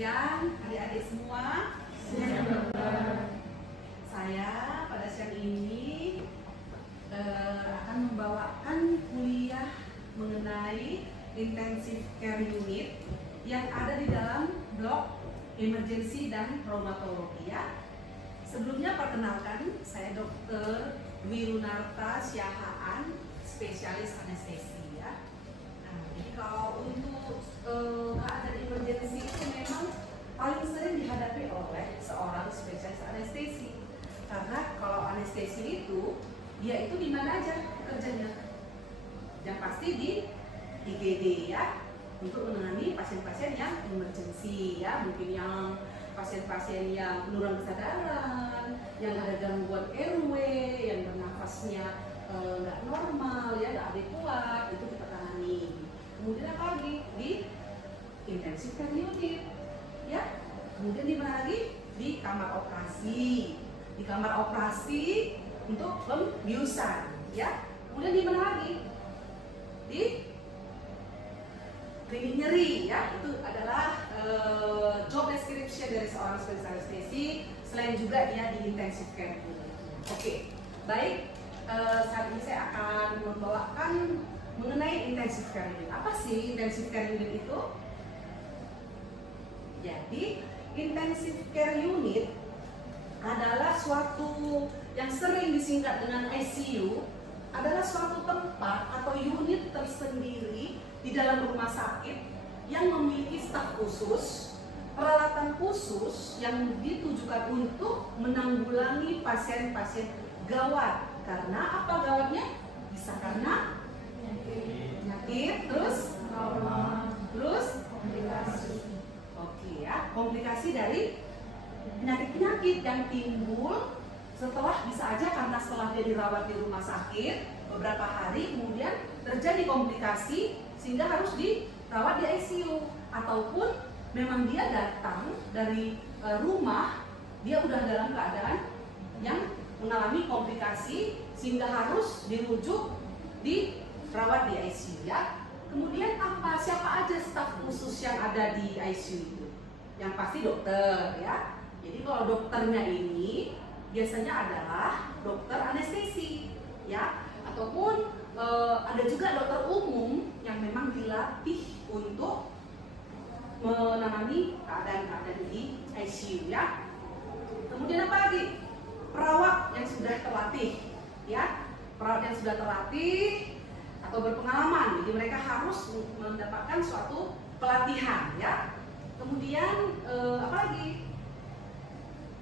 siang adik-adik semua. Siang, dokter. Saya pada siang ini akan membawakan kuliah mengenai intensive care unit yang ada di dalam blok emergency dan traumatologi ya. Sebelumnya perkenalkan, saya Dr. Wirunarta Syahaan, spesialis anestesi ya. Nah, jadi kalau untuk keadaan emergency itu memang paling sering dihadapi oleh seorang spesialis anestesi. Karena kalau anestesi itu, dia itu di mana aja kerjanya? Yang pasti di IGD ya, untuk menangani pasien-pasien yang emergency ya, mungkin yang pasien-pasien yang penurunan kesadaran, yang ada gangguan airway, yang bernafasnya nggak normal ya, nggak adekuat, itu kita tangani. Kemudian apa lagi? Di intensive care unit ya. Kemudian di mana lagi? Di kamar operasi. Di kamar operasi untuk pembiusan ya. Kemudian di mana lagi? Di klinik nyeri ya. Itu adalah job description dari seorang spesialis anestesi. Selain juga dia di intensive care unit. Oke, baik. Saat ini saya akan membawakan mengenai intensive care unit. Apa sih intensive care unit itu? Jadi intensive care unit adalah suatu yang sering disingkat dengan ICU, adalah suatu tempat atau unit tersendiri di dalam rumah sakit yang memiliki staf khusus, peralatan khusus yang ditujukan untuk menanggulangi pasien-pasien gawat. Karena apa gawatnya? Bisa karena penyakit, terus komplikasi. Oke ya, komplikasi dari penyakit-penyakit yang timbul setelah, bisa aja karena setelah dia dirawat di rumah sakit beberapa hari kemudian terjadi komplikasi sehingga harus dirawat di ICU, ataupun memang dia datang dari rumah, dia udah dalam keadaan yang mengalami komplikasi sehingga harus dirujuk dirawat di ICU ya. Kemudian siapa aja staf khusus yang ada di ICU itu? Yang pasti dokter ya. Jadi kalau dokternya ini biasanya adalah dokter anestesi ya, ataupun ada juga dokter umum yang memang dilatih untuk menangani keadaan-keadaan di ICU ya. Kemudian apa lagi? Perawat yang sudah terlatih ya. Perawat yang sudah terlatih atau berpengalaman, jadi mereka harus mendapatkan suatu pelatihan ya. Kemudian apa lagi?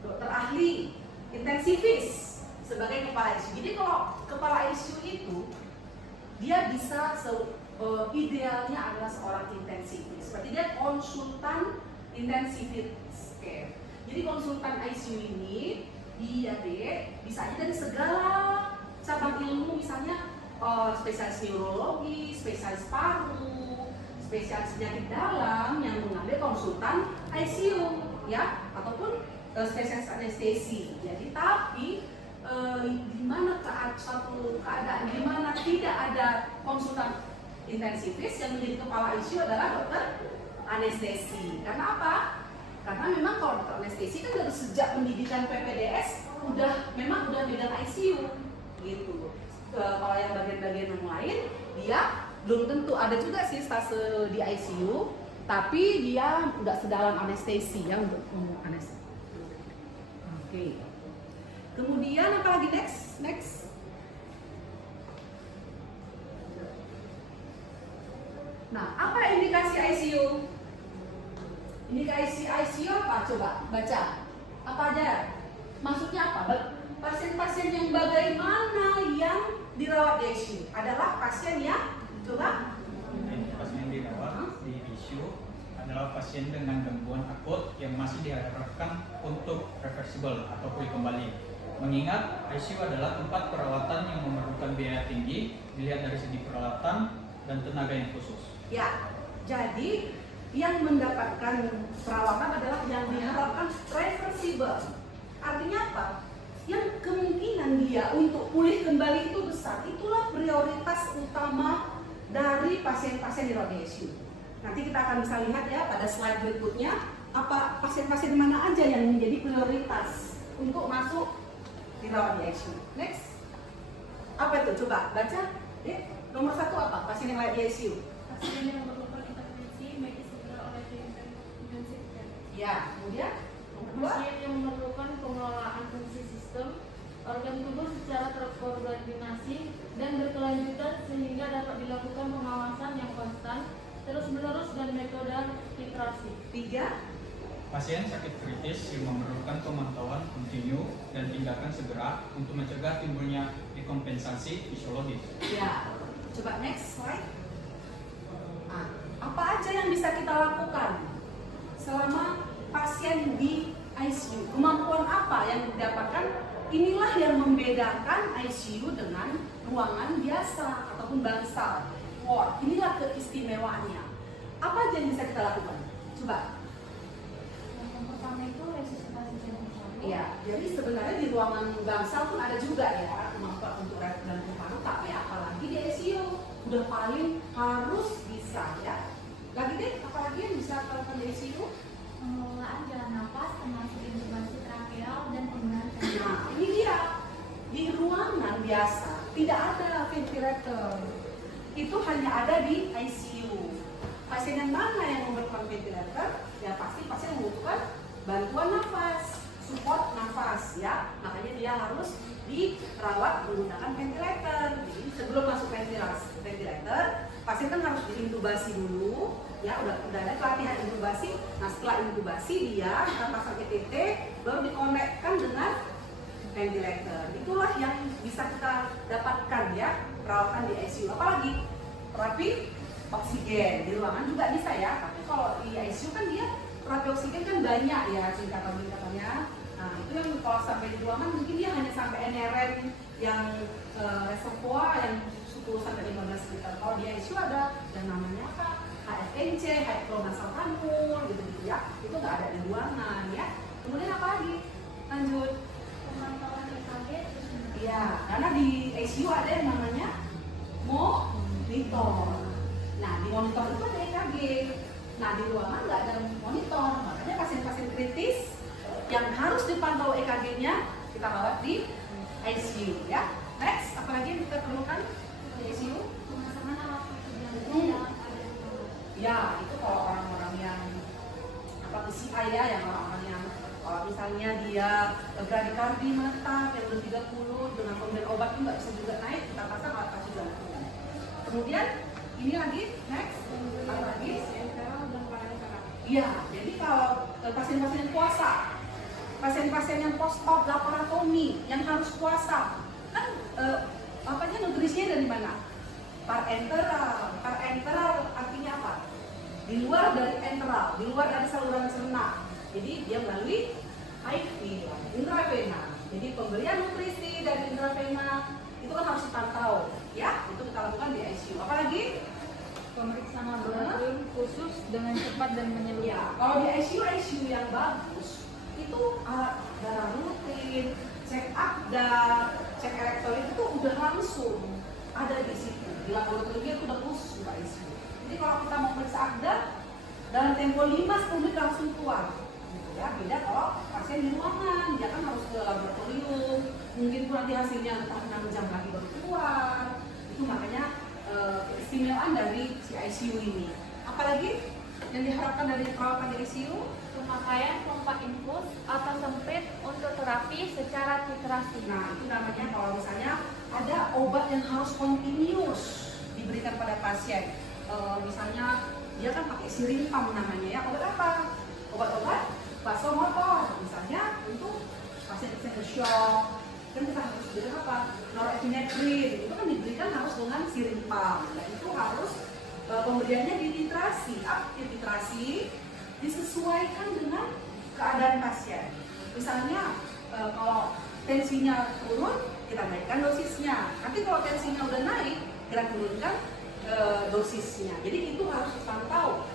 Dokter ahli intensivis sebagai kepala ICU. Jadi kalau kepala ICU itu dia bisa idealnya adalah seorang intensivis. Seperti dia konsultan intensivis care. Jadi konsultan ICU ini dia bisa aja dari segala cabang ilmu, misalnya spesialis neurologi, spesialis paru, spesialis penyakit dalam yang mengambil konsultan ICU ya, ataupun spesialis anestesi. Jadi tapi di mana suatu keadaan di mana tidak ada konsultan intensivis, yang menjadi kepala ICU adalah dokter anestesi. Karena apa? Karena memang kalau dokter anestesi kan dari sejak pendidikan PPDS memang udah megang ICU gitu. Kalau yang bagian-bagian yang lain dia belum tentu, ada juga sih stase di ICU, tapi dia nggak sedalam anestesi ya untuk anestesi. Oke. Kemudian apa lagi next? Nah, apa indikasi ICU? Indikasi ICU apa? Coba baca. Apa aja? Maksudnya apa? Pasien-pasien yang bagaimana yang dirawat di ICU adalah pasien yang pasien yang dirawat di ICU adalah pasien dengan gangguan akut yang masih diharapkan untuk reversible atau pulih kembali. Mengingat ICU adalah tempat perawatan yang memerlukan biaya tinggi dilihat dari segi peralatan dan tenaga yang khusus. Ya, jadi yang mendapatkan perawatan adalah yang diharapkan reversible. Artinya apa? Yang kemungkinan dia untuk pulih kembali itu besar. Itulah prioritas utama dari pasien-pasien di ICU. Nanti kita akan bisa lihat ya pada slide berikutnya apa pasien-pasien mana aja yang menjadi prioritas untuk masuk dirawat di ICU. Next, apa itu? Coba baca. Nomor 1 apa? Pasien yang layak di ICU. Pasien yang memerlukan intervensi medis segera oleh tim intensive care. Ya, kemudian nomor 2. Pasien yang memerlukan pengelolaan fungsi sistem organ tubuh secara terkoordinasi dan berkelanjutan sehingga dapat dilakukan pengawasan yang konstan, terus-menerus dan metode titrasi. 3. Pasien sakit kritis yang memerlukan pemantauan kontinu dan tindakan segera untuk mencegah timbulnya dekompensasi fisiologis. Ya, coba next slide. Nah, apa aja yang bisa kita lakukan selama pasien di ICU? Kemampuan apa yang didapatkan? Inilah yang membedakan ICU dengan ruangan biasa ataupun bangsal, ward. Inilah keistimewaannya. Apa aja yang bisa kita lakukan? Coba. Yang pertama itu resusitasi jantung paru. Iya, jadi sebenarnya di ruangan bangsal pun ada juga ya kemampuan untuk jantung paru, tapi apalagi di ICU udah paling harus bisa ya. Lagi deh, apalagi yang bisa lakukan di ICU? Pengelolaan jalan nafas termasuk intubasi trakeal dan penggunaan Nah, ini dia. Di ruangan biasa tidak ada ventilator. Itu hanya ada di ICU. Pasien yang mana yang memerlukan ventilator? Ya pasti pasien yang membutuhkan bantuan nafas, support nafas ya. Makanya dia harus dirawat menggunakan ventilator. Jadi sebelum masuk ventilator, pasien kan harus diintubasi dulu. Ya udah ada pelatihan intubasi. Nah setelah intubasi dia kita pasang ETT, baru dikonekkan dengan ventilator. Itulah yang bisa kita dapatkan ya perawatan di ICU. Apalagi terapi oksigen di ruangan juga bisa ya. Tapi kalau di ICU kan dia terapi oksigen kan banyak ya tingkatan-tingkatannya. Nah itu yang kalau sampai di ruangan mungkin dia hanya sampai NRM yang reservoir yang 10 sampai 15 liter. Kalau di ICU ada yang namanya apa? HFNC, high flow nasal kanul gitu ya. Itu nggak ada di ruangan ya. Kemudian apa lagi? Lanjut. pemantauan EKG terus Iya, karena di ICU ada yang namanya monitor. Nah, di monitor itu ada EKG. Nah, di ruangan nggak ada monitor. Makanya pasien-pasien kritis yang harus dipantau EKG-nya kita rawat di ICU ya. Next, apalagi yang kita perlukan di ICU? pemasangan alat jantung dalam keadaan normal. Ya, itu kalau orang-orang yang apa PCI ya, yang orang-orang yang misalnya dia bradikardi menetap yang udah 30 dengan pemberian obat itu nggak bisa juga naik, kita pasang alat kaki jantung. Kemudian ini lagi next, apa lagi? Enteral dan parenteral. Iya, jadi kalau pasien-pasien yang puasa, pasien-pasien yang post-op laparotomi yang harus puasa, kan apanya nutrisinya dari mana? Parenteral. Parenteral artinya apa? Di luar dari enteral, di luar dari saluran cerna. Jadi dia melalui IV, intravena. Jadi pemberian nutrisi dari intravena itu kan harus dipantau, ya. Itu kita lakukan di ICU. Apalagi Pemeriksaan laboratorium khusus dengan cepat dan menyeluruh. ya, kalau di ICU yang bagus itu alat darah rutin, cek akda, cek elektrolit itu udah langsung ada di situ. Di laboratorium itu udah khusus untuk ICU. Jadi kalau kita mau periksa akda dalam tempo 5-10 menit langsung keluar. Gitu ya. Beda kalau pasien di ruangan, dia kan harus ke laboratorium. Mungkin pun nanti hasilnya entah 6 jam lagi baru keluar. Itu makanya keistimewaan dari si ICU ini. Apalagi yang diharapkan dari perawatan di ICU? Pemakaian pompa infus atau semprit untuk terapi secara titrasi. Nah, itu namanya kalau misalnya ada obat yang harus kontinus diberikan pada pasien. Misalnya dia kan pakai siring pump namanya ya. Obat apa? Obat-obat vasomotor. Misalnya untuk pasien-pasien shock. Kan kita harus berikan apa? Norepinephrine. Itu kan diberikan harus dengan siring pump. Nah, itu harus pemberiannya dititrasi. Dititrasi disesuaikan dengan keadaan pasien. Misalnya kalau tensinya turun, kita naikkan dosisnya. Nanti kalau tensinya udah naik, kita turunkan dosisnya. Jadi itu harus dipantau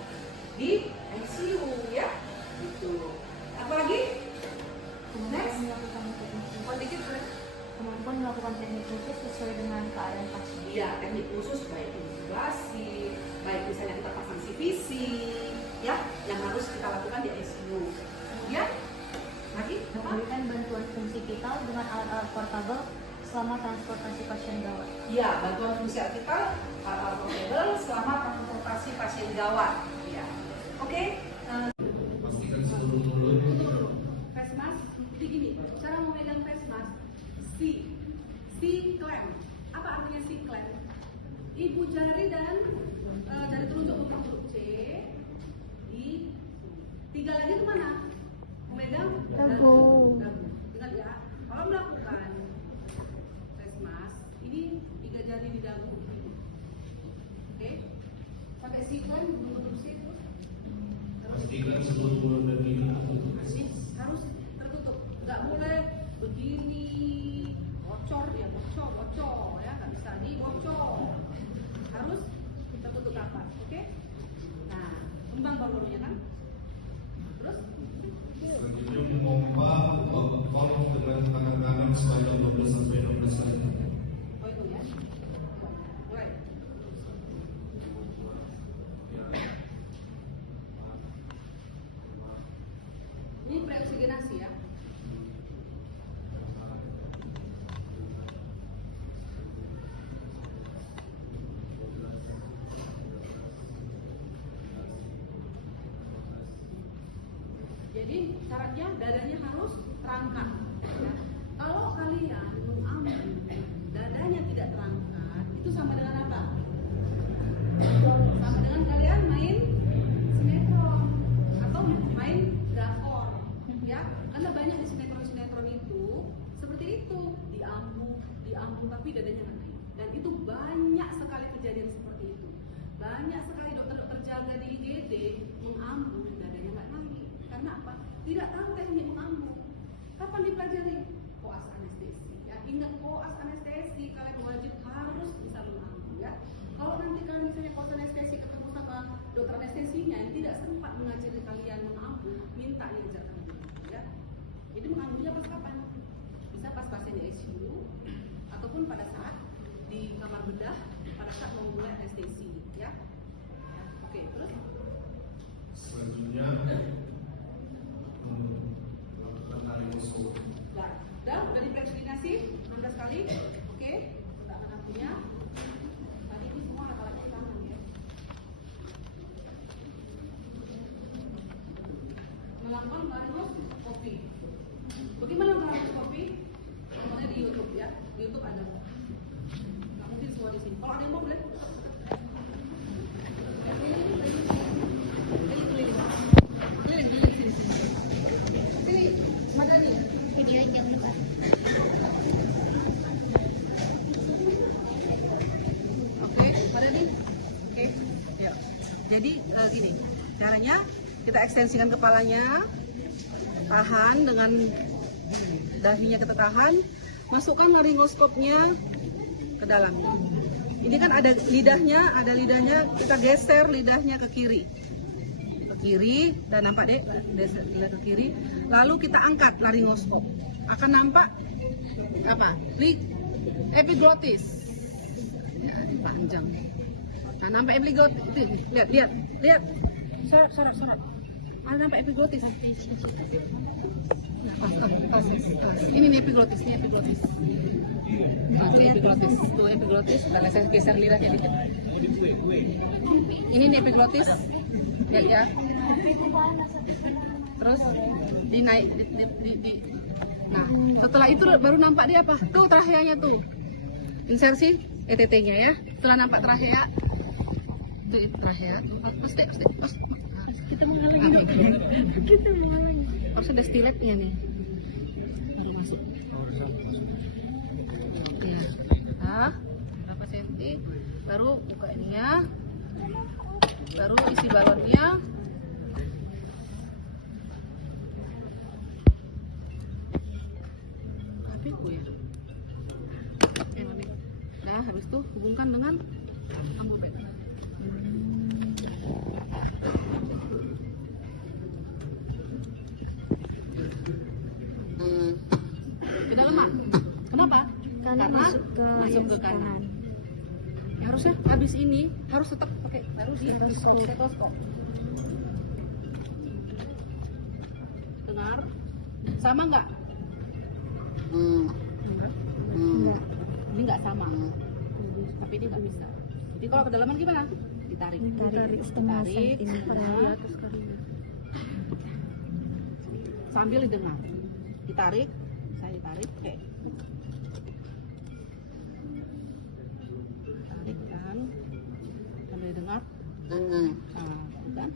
di ICU ya. Gitu. Apalagi? Next. Kemampuan melakukan teknik khusus sesuai dengan keadaan pasien. Iya, teknik khusus baik intubasi, baik misalnya kita pasang CPC, ya, yang harus kita lakukan di ICU. memberikan bantuan fungsi vital dengan alat-alat portabel selama transportasi pasien gawat. Iya, bantuan fungsi vital alat portable selama transportasi pasien gawat. Ya. Oke. Pastikan seluruh mulut. Face mask, jadi gini, cara memegang face mask, C clamp. Apa artinya C clamp? Ibu jari dan dari telunjuk membentuk huruf C, di tiga lagi itu mana? Memegang dagu. Ingat ya, kalau melakukan face mask, ini tiga jari di dagu. Oke, pakai C clamp, huruf C terus. Pastikan seluruh mulut dan hidung tertutup. Harus tertutup, nggak boleh begini bocor ya, bocor ya, nggak bisa di bocor, harus tertutup rapat. Oke, nah kembang balonnya kan, terus Selanjutnya memompa kolom dengan tangan kanan sepanjang 12 sampai 16 kali. oh itu ya, mulai. Ini preoksigenasi ya. Jadi syaratnya dadanya harus terangkat. Ya. Kalau kalian mengambil dadanya tidak terangkat, itu sama dengan apa? Sama dengan kalian main sinetron atau main drakor, ya. Karena banyak di sinetron itu seperti itu, diambu tapi dadanya nggak naik. Dan itu banyak sekali kejadian seperti itu. Banyak sekali dokter-dokter jaga di IGD mengambu dadanya nggak naik. Karena apa? Tidak tahu teknik mengambu. Kapan dipelajari? Koas anestesi. Ya, ingat koas anestesi, kalian wajib harus bisa mengambu ya. Kalau nanti kalian misalnya koas anestesi ketemu sama dokter anestesinya yang tidak sempat mengajari kalian mengambu, minta diajarkan dulu ya. Jadi mengambunya pas kapan? Bisa pas pasien di ICU ataupun pada saat di kamar bedah pada saat memulai anestesi ya. Oke, terus Selanjutnya melakukan laryngoscopy. Nah, udah dipreoksigenasi 16 kali. Oke, letakkan apinya. Tadi ini semua alat-alatnya di tangan ya. Melakukan laryngoscopy. Bagaimana laryngoscopy? Nontonnya di YouTube ya. Di YouTube ada. Nggak mungkin semua di sini. Kalau ada yang mau boleh. Video aja bukan. Oke, pada nih. Oke, yuk. Jadi gini, caranya kita ekstensikan kepalanya, tahan dengan dahinya kita tahan, masukkan laryngoscopnya ke dalam. Ini kan ada lidahnya, kita geser lidahnya ke kiri. Dan nampak deh, lidah ke kiri. Lalu kita angkat laryngoscop, akan nampak apa? Epiglottis. Ya, panjang. Nah, nampak epiglottis. Lihat. Sorak. Ada nampak epiglottis. Pas. Ini nih epiglottis, Ini epiglottis. Tuh epiglottis. Dan saya geser lidahnya dikit. Ini nih epiglottis. Lihat ya. Terus dinaik nah setelah itu baru nampak dia apa tuh tracheanya tuh insersi ETT-nya ya. Setelah nampak trachea tuh trachea pasti kita mau harus ada stiletnya nih baru masuk ya. Nah berapa senti baru buka ininya, baru isi balonnya. Nah, habis itu hubungkan dengan amputasi. Tidak lemah. Kenapa? Karena masuk ke kanan. Ya, harusnya habis ini harus tetap pakai harus stetoskop. Dengar Sama nggak? Ini nggak sama. Tapi ini nggak bisa. Jadi kalau kedalaman gimana? Ditarik. Ditarik. Sambil didengar. Ditarik. Saya ditarik. Oke. Tarik kan. Sambil didengar. Nah, kan?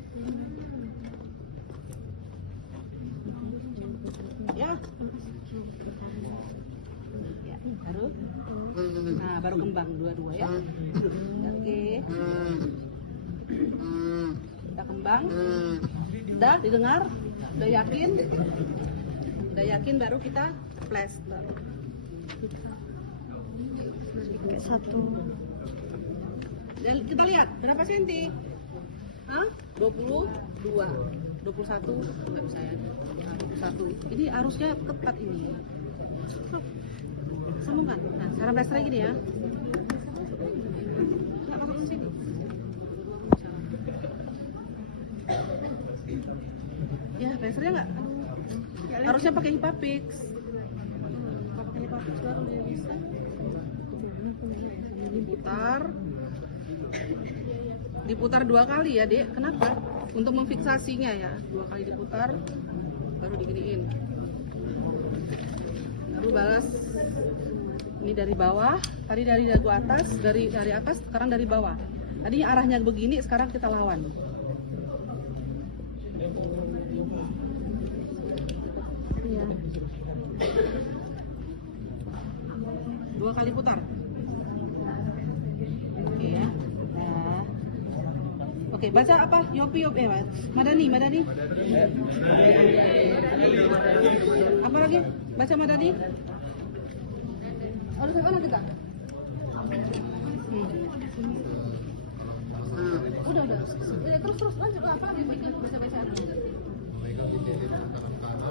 Ya. Ya, baru kembang dua-dua ya. Oke. Kita kembang. Udah didengar? Udah yakin? Udah yakin baru kita flash. Satu. Dan kita lihat berapa senti? 22, 21, nggak bisa ya. 21. Ini arusnya tepat ini. Sambungkan. Nah, cara flash lagi nih ya. Nggak masuk ke sini. Ya, flashernya nggak. Harusnya pakai Hipapix. Pakai Hipapix baru dia bisa. Diputar 2 kali ya, Dek. Kenapa? Untuk memfiksasinya ya. 2 kali diputar, baru diginiin. Baru balas. Ini dari bawah, tadi dari dagu atas, dari atas, sekarang dari bawah. Tadi arahnya begini, sekarang kita lawan. Iya. 2 kali putar. Oke ya. Nah. Oke, baca apa? Yopi. Madani. Apa lagi? Baca Madani. Harus ke mana kita? Udah. Ya, terus lanjut apa? Baca.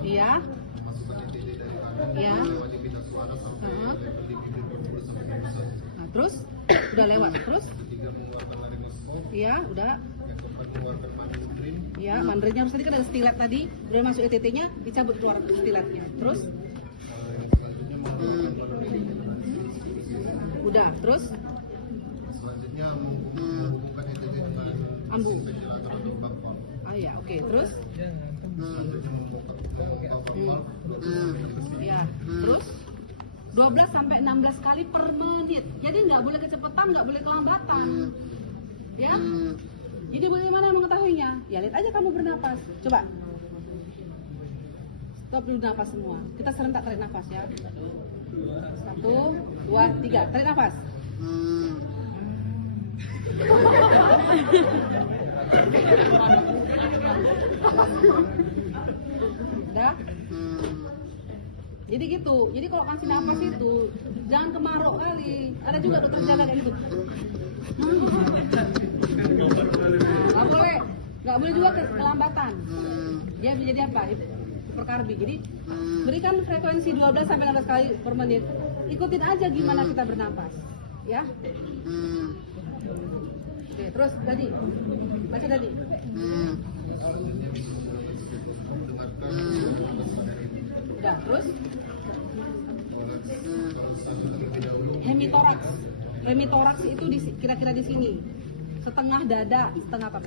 Iya. Nah, terus udah lewat terus. Iya, udah. Ya, mandrinya harus tadi kan ada stilet tadi, udah masuk ETT-nya, dicabut keluar stiletnya. Terus udah, terus selanjutnya menghubungkan ETT dengan ambung. Ya, oke, terus ya, terus 12 sampai 16 kali per menit. Jadi nggak boleh kecepatan, nggak boleh kelambatan. Ya. Jadi bagaimana mengetahuinya? Ya lihat aja kamu bernapas. Coba. Stop dulu nafas semua. Kita serentak tarik nafas ya. 1, 2, 3. Tarik nafas. Udah? Jadi gitu. Jadi kalau kasih nafas itu jangan kemarok kali. Ada juga dokter jaga kayak gitu. Nggak boleh juga kelambatan. Dia menjadi apa? Hiperkarbi. Jadi berikan frekuensi 12 sampai 16 kali per menit. Ikutin aja gimana kita bernapas, ya. Oke, terus tadi baca tadi. Udah, terus hemitoraks. Hemitoraks itu kira-kira di sini. Setengah dada, setengah apa?